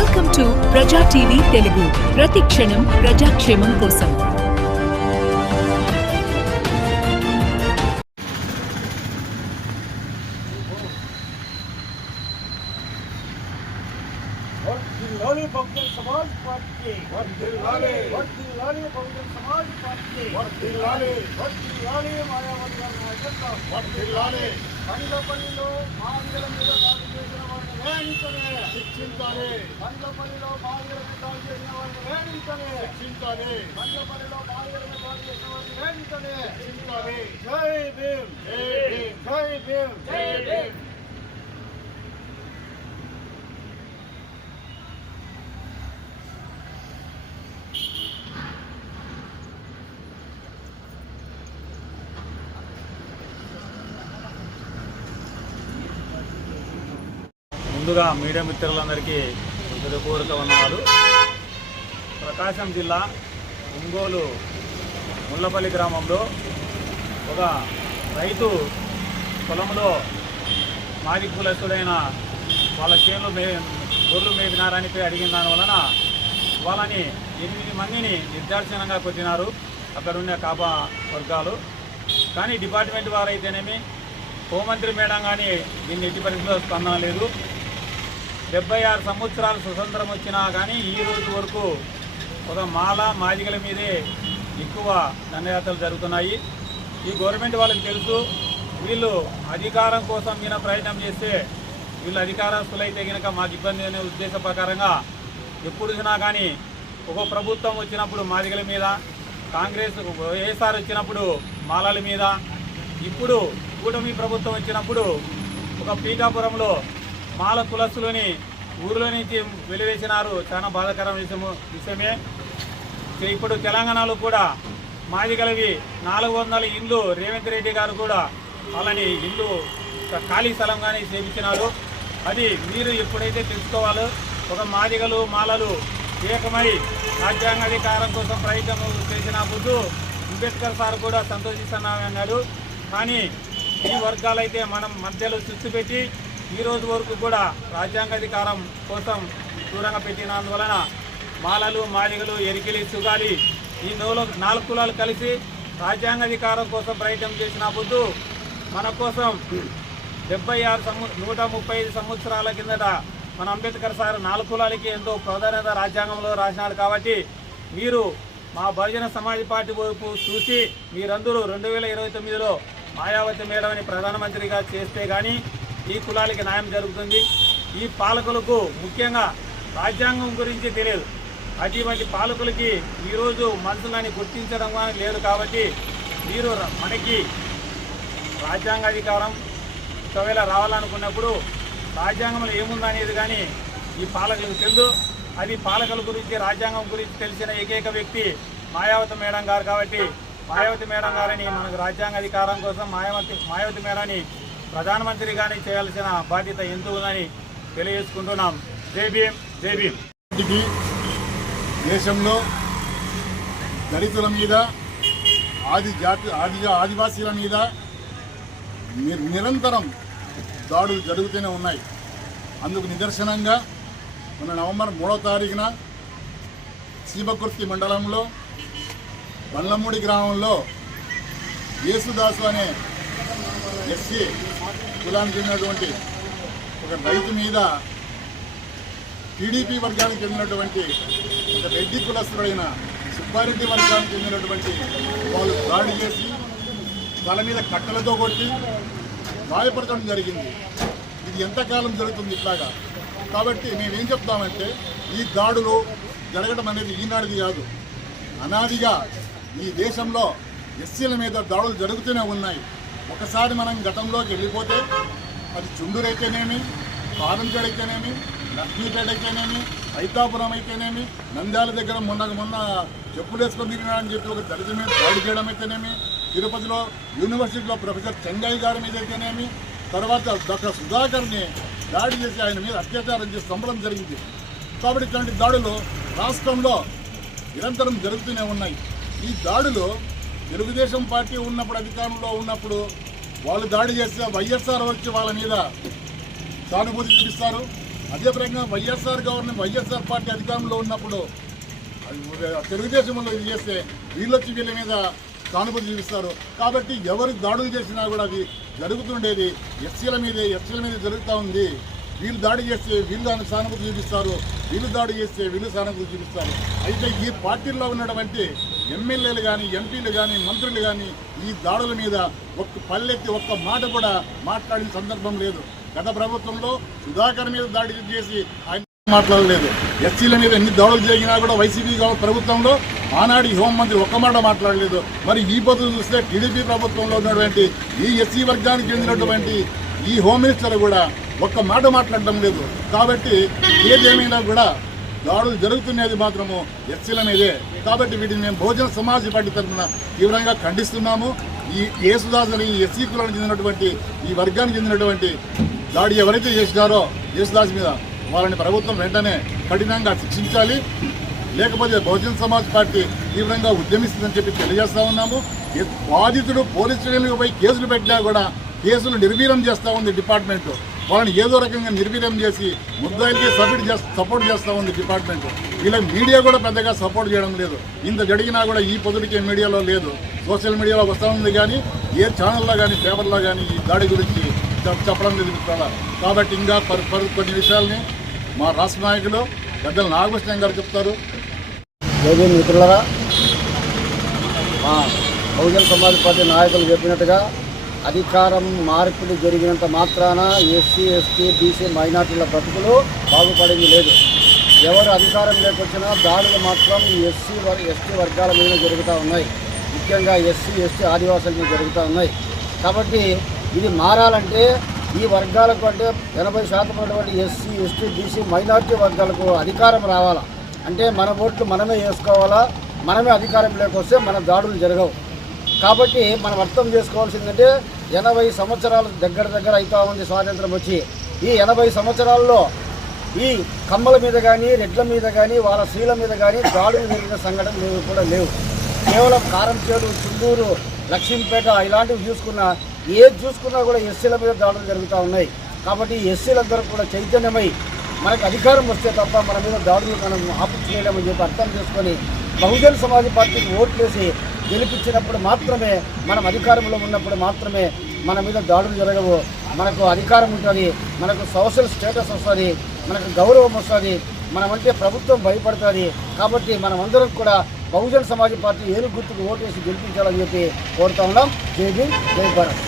Welcome to Praja TV Telugu. ప్రతి క్షణం ప్రజాక్షేమం కోసం. మాయావతి గారి మీద దాడి చేసిన వారిని శిక్షించాలి బండ్లపల్లిలో మాదిగల మీద దాడి చేసిన వారిని వేయించలే శిక్షించాలి. బండ్లపల్లిలో మాదిగల మీద దాడి చేసిన వారిని వేయించలే శిక్షించాలి. జై భీమ్. జై భీమ్. జై భీమ్. జై భీమ్. ముందుగా మీడియా మిత్రులందరికీ హృదయపూర్వక వందనాలు. ప్రకాశం జిల్లా ఒంగోలు ముల్లపల్లి గ్రామంలో ఒక రైతు పొలంలో మాది కులస్తుడైన వాళ్ళ చేనులు మే గొర్రెలు మేపినారని అడిగిన దాని వలన వాళ్ళని ఎనిమిది మందిని నిర్దాక్షిణంగా కొట్టినారు. అక్కడ కాపా వర్గాలు. కానీ డిపార్ట్మెంట్ వారైతేనేమి హోంమంత్రి మేడం కానీ దీన్ని ఎట్టి పరిస్థితుల్లో స్పందన లేదు. డెబ్బై ఆరు సంవత్సరాలు స్వతంత్రం వచ్చినా కానీ ఈ రోజు వరకు ఒక మాల మాదిగల మీదే ఎక్కువ దండయాత్రలు జరుగుతున్నాయి. ఈ గవర్నమెంట్ వాళ్ళకి తెలుసు వీళ్ళు అధికారం కోసం ఈయన ప్రయత్నం చేస్తే వీళ్ళు అధికారస్తులైతే కనుక మాకు ఇబ్బంది అనే ఉద్దేశ ప్రకారంగా ఎప్పుడు చూసినా కానీ ఒక ప్రభుత్వం వచ్చినప్పుడు మాదిగల మీద కాంగ్రెస్ వైఎస్ఆర్ వచ్చినప్పుడు మాలల మీద ఇప్పుడు కూటమి ప్రభుత్వం వచ్చినప్పుడు ఒక పీఠాపురంలో మాల కులస్తులని ఊరిలో నుంచి వెలివేసినారు. చాలా బాధాకరం విషయము విషయమే. ఇప్పుడు తెలంగాణలో కూడా మాదిగలవి నాలుగు వందల ఇండ్లు రేవంత్ రెడ్డి గారు కూడా వాళ్ళని ఇల్లు ఖాళీ స్థలంగానే చేపించినారు అది మీరు ఎప్పుడైతే తెలుసుకోవాలో ఒక మాదిగలు మాలలు ఏకమై రాజ్యాంగాధికారం కోసం ప్రయత్నం చేసిన ముందు అంబేద్కర్ సార్ కూడా సంతోషిస్తున్నామన్నాడు కానీ ఈ వర్గాలైతే మనం మధ్యలో చిచ్చు పెట్టి ఈ రోజు వరకు కూడా రాజ్యాంగాధికారం కోసం దూరంగా పెట్టినందువలన మాలలు మాదిగలు ఎరికిలి సుగాలి ఈ నోలు నాలుగు కులాలు కలిసి రాజ్యాంగాధికారం కోసం ప్రయత్నం చేసిన బుద్ధు మన కోసం డెబ్బై ఆరు సంవ నూట ముప్పై ఐదు సంవత్సరాల కిందట మన అంబేద్కర్ సార్ నాలుగు కులాలకి ఎంతో ప్రాధాన్యత రాజ్యాంగంలో రాసినాడు కాబట్టి మీరు మా బహుజన సమాజ్ పార్టీ వైపు చూసి మీరందరూ రెండు వేల ఇరవై తొమ్మిదిలో మాయావతి మేడమని ప్రధానమంత్రిగా చేస్తే కానీ ఈ కులాలకి న్యాయం జరుగుతుంది. ఈ పాలకులకు ముఖ్యంగా రాజ్యాంగం గురించి తెలియదు. అటువంటి పాలకులకి ఈరోజు మనుషులని గుర్తించడం కానీ లేదు కాబట్టి మీరు మనకి రాజ్యాంగ అధికారం ఒకవేళ రావాలనుకున్నప్పుడు రాజ్యాంగంలో ఏముందనేది కానీ ఈ పాలకులకు తెలుసు అది పాలకుల గురించి రాజ్యాంగం గురించి తెలిసిన ఏకైక వ్యక్తి మాయావతి మేడం గారు కాబట్టి మాయావతి మేడం గారని మనకు రాజ్యాంగ అధికారం కోసం మాయావతి మాయావతి ప్రధానమంత్రి కానీ చేయాల్సిన బాధ్యత ఎంత ఉందని తెలియజేసుకుంటున్నాం. జై జేబీఎం జై దేశంలో దళితుల మీద ఆది జాతి ఆది ఆదివాసీల మీద ని- నిరంతరం దాడులు జరుగుతూనే ఉన్నాయి. అందుకు నిదర్శనంగా మన నవంబర్ మూడో తారీఖున సీబకుర్తి మండలంలో బండ్లమూడి గ్రామంలో యేసుదాసు అనే ఎస్సీ కులానికి చెందినటువంటి ఒక రైతు మీద టీడీపీ వర్గానికి చెందినటువంటి ఒక రెడ్డి కులస్తుడైన సుబ్బారెడ్డి వర్గానికి చెందినటువంటి వాళ్ళు దాడి చేసి తల మీద కట్టలతో కొట్టి గాయపరచడం జరిగింది. ఇది ఎంతకాలం జరుగుతుంది ఇట్లాగా? కాబట్టి మేమేం చెప్తామంటే ఈ దాడులు జరగడం అనేది ఈనాడిది కాదు. అనాదిగా ఈ దేశంలో ఎస్సీల మీద దాడులు జరుగుతూనే ఉన్నాయి. ఒకసారి మనం గతంలోకి వెళ్ళిపోతే అది చుండూరైతేనేమి పారంచేడు అయితేనేమి లక్ష్మీపేట అయితేనేమి ఐతాపురం అయితేనేమి నంద్యాల దగ్గర మొన్న మొన్న చెప్పులు వేసుకొని తిరిగినాడని చెప్పి ఒక దళిత మీద దాడి చేయడం అయితేనేమి తిరుపతిలో యూనివర్సిటీలో ప్రొఫెసర్ చెంగయ్య గారి మీద అయితేనేమి తర్వాత డాక్టర్ సుధాకర్ని దాడి చేసి ఆయన మీద అత్యాచారం చేసి చంపడం జరిగింది. కాబట్టి ఇట్లాంటి దాడులు రాష్ట్రంలో నిరంతరం జరుగుతూనే ఉన్నాయి. ఈ దాడులు తెలుగుదేశం పార్టీ ఉన్నప్పుడు అధికారంలో ఉన్నప్పుడు వాళ్ళు దాడి చేస్తే వైఎస్ఆర్ వచ్చి వాళ్ళ మీద సానుభూతి చూపిస్తారు. అదేవిధంగా వైఎస్ఆర్ గవర్నమెంట్ వైఎస్ఆర్ పార్టీ అధికారంలో ఉన్నప్పుడు అది తెలుగుదేశంలో ఇది చేస్తే వీళ్ళొచ్చి వీళ్ళ మీద సానుభూతి చూపిస్తారు. కాబట్టి ఎవరు దాడులు చేసినా కూడా అది జరుగుతుండేది. ఎస్సీల మీదే ఎస్సీల మీద జరుగుతూ ఉంది. వీళ్ళు దాడి చేస్తే వీళ్ళు దాన్ని సానుభూతి చూపిస్తారు. వీళ్ళు దాడి చేస్తే వీళ్ళు సానుభూతి చూపిస్తారు. అయితే ఈ పార్టీల్లో ఉన్నటువంటి ఎమ్మెల్యేలు కానీ ఎంపీలు కానీ మంత్రులు కానీ ఈ దాడుల మీద ఒక్క పల్లెత్తి ఒక్క మాట కూడా మాట్లాడిన సందర్భం లేదు. గత ప్రభుత్వంలో సుధాకర్ మీద దాడి చేసి ఆయన మాట్లాడలేదు. ఎస్సీల మీద ఎన్ని దాడులు జరిగినా కూడా వైసీపీ ప్రభుత్వంలో ఆనాడు హోంమంత్రి ఒక్క మాట మాట్లాడలేదు. మరి ఈ పొద్దు చూస్తే టీడీపీ ప్రభుత్వంలో ఉన్నటువంటి ఈ ఎస్సీ వర్గానికి చెందినటువంటి ఈ హోమ్ మినిస్టర్ కూడా ఒక్క మాట మాట్లాడడం లేదు. కాబట్టి ఏదేమైనా కూడా దాడులు జరుగుతున్నది మాత్రము ఎస్సీల మీదే. కాబట్టి వీటిని మేము బహుజన సమాజ్ పార్టీ తరఫున తీవ్రంగా ఖండిస్తున్నాము. ఈ యేసుదాస్ అని ఈ ఎస్సీ కులానికి చెందినటువంటి ఈ వర్గానికి చెందినటువంటి దాడి ఎవరైతే చేసినారో యేసుదాస్ మీద వాళ్ళని ప్రభుత్వం వెంటనే కఠినంగా శిక్షించాలి. లేకపోతే బహుజన సమాజ్ పార్టీ తీవ్రంగా ఉద్యమిస్తుందని చెప్పి తెలియజేస్తా ఉన్నాము. బాధితుడు పోలీస్ స్టేషన్లకు పోయి కేసులు పెట్టినా కూడా కేసులు నిర్వీర్యం చేస్తూ ఉంది డిపార్ట్మెంటు. వాళ్ళని ఏదో రకంగా నిర్వీర్యం చేసి ముద్దాయిలకి సపోర్ట్ చేస్తా సపోర్ట్ చేస్తూ ఉంది డిపార్ట్మెంట్. వీళ్ళకి మీడియా కూడా పెద్దగా సపోర్ట్ చేయడం లేదు. ఇంత జరిగినా కూడా ఈ పొద్దుడికి మీడియాలో లేదు. సోషల్ మీడియాలో వస్తూ ఉంది కానీ ఏ ఛానల్లో కానీ పేపర్లో కానీ ఈ దాడి గురించి చెప్పడం లేదు మిత్రులారా. కాబట్టి ఇంకా పరి కొన్ని విషయాల్ని మా రాష్ట్ర నాయకులు పెద్దల నాగకృష్ణ గారు చెప్తారు. జై మిత్రులరా. మా బహుజన సమాజ్ పార్టీ నాయకులు చెప్పినట్టుగా అధికారం మార్పిడి జరిగినంత మాత్రాన ఎస్సీ ఎస్టీ బీసీ మైనార్టీల బ్రతుకులు బాగుపడింది లేదు. ఎవరు అధికారం లేకొచ్చినా దాడులు మాత్రం ఎస్సీ ఎస్టీ వర్గాల మీద జరుగుతూ ఉన్నాయి. ముఖ్యంగా ఎస్సీ ఎస్టీ ఆదివాసుల మీద జరుగుతూ ఉన్నాయి. కాబట్టి ఇది మారాలంటే ఈ వర్గాలకు అంటే ఎనభై శాతం ఉన్నటువంటి ఎస్సీ ఎస్టీ బీసీ మైనార్టీ వర్గాలకు అధికారం రావాలా? అంటే మన ఓట్లు మనమే వేసుకోవాలా? మనమే అధికారం లేకొస్తే మన దాడులు జరగవు. కాబట్టి మనం అర్థం చేసుకోవాల్సిందంటే ఎనభై సంవత్సరాల దగ్గర దగ్గర అవుతా ఉంది స్వాతంత్రం వచ్చి. ఈ ఎనభై సంవత్సరాల్లో ఈ కమ్మల మీద కానీ రెడ్ల మీద కానీ వాళ్ళ స్త్రీల మీద కానీ దాడులు జరిగిన సంఘటనలు కూడా లేవు. కేవలం కారంచేడు చుండూరు లక్ష్మీపేట ఇలాంటివి చూసుకున్నా ఏది చూసుకున్నా కూడా ఎస్సీల మీద దాడులు జరుగుతూ ఉన్నాయి. కాబట్టి ఎస్సీలందరూ కూడా చైతన్యమై మనకు అధికారం వస్తే తప్ప మన మీద దాడులు మనం ఆపుచేయలేమని చెప్పి అర్థం చేసుకొని బహుజన్ సమాజ్ పార్టీకి ఓట్లేసి గెలిపించినప్పుడు మాత్రమే మనం అధికారంలో ఉన్నప్పుడు మాత్రమే మన మీద దాడులు జరగవు. మనకు అధికారం ఉంటుంది మనకు సోషల్ స్టేటస్ వస్తుంది మనకు గౌరవం వస్తుంది మనమంటే ప్రభుత్వం భయపడుతుంది. కాబట్టి మనమందరం కూడా బహుజన్ సమాజ్ పార్టీ ఏలు గుర్తుకు వేసి గెలిపించాలని చెప్పి కోరుతా ఉన్నాం. జై భీమ్ జై భారత్.